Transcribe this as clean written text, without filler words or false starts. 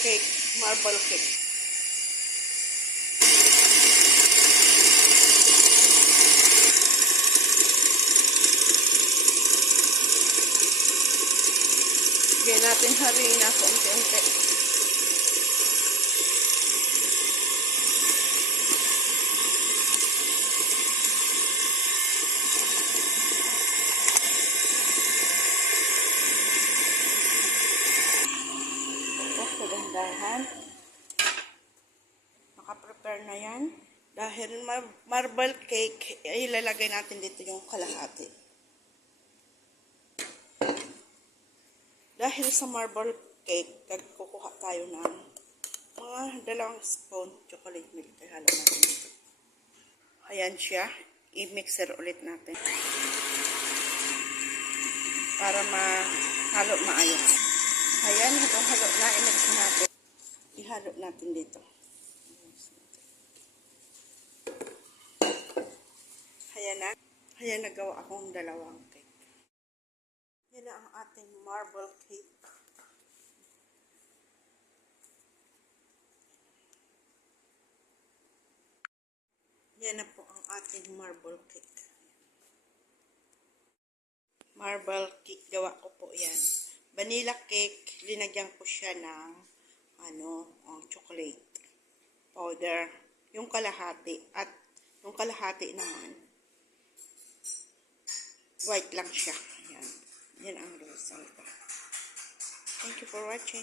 cake, marble cake. Bigyan natin harina konti-unti. Dahan. Naka-prepare na yan. Dahil marble cake, ilalagay natin dito yung kalahati. Dahil sa marble cake, kukuha tayo ng mga 2 spoon chocolate milk. Ihalo natin dito. Ayan siya. I-mixer ulit natin. Para mahalo maayos. Ayan, halo na. I-mix natin. Ihalo natin dito. Ayan na. Ayan, nagawa akong 2 cake. Yan na ang ating marble cake. Yan na po ang ating marble cake. Marble cake, gawa ko po yan. Vanilla cake, linagyan ko siya ng chocolate powder. Yung kalahati. At yung kalahati naman, white lang siya. Ayan. Yan ang result. Thank you for watching.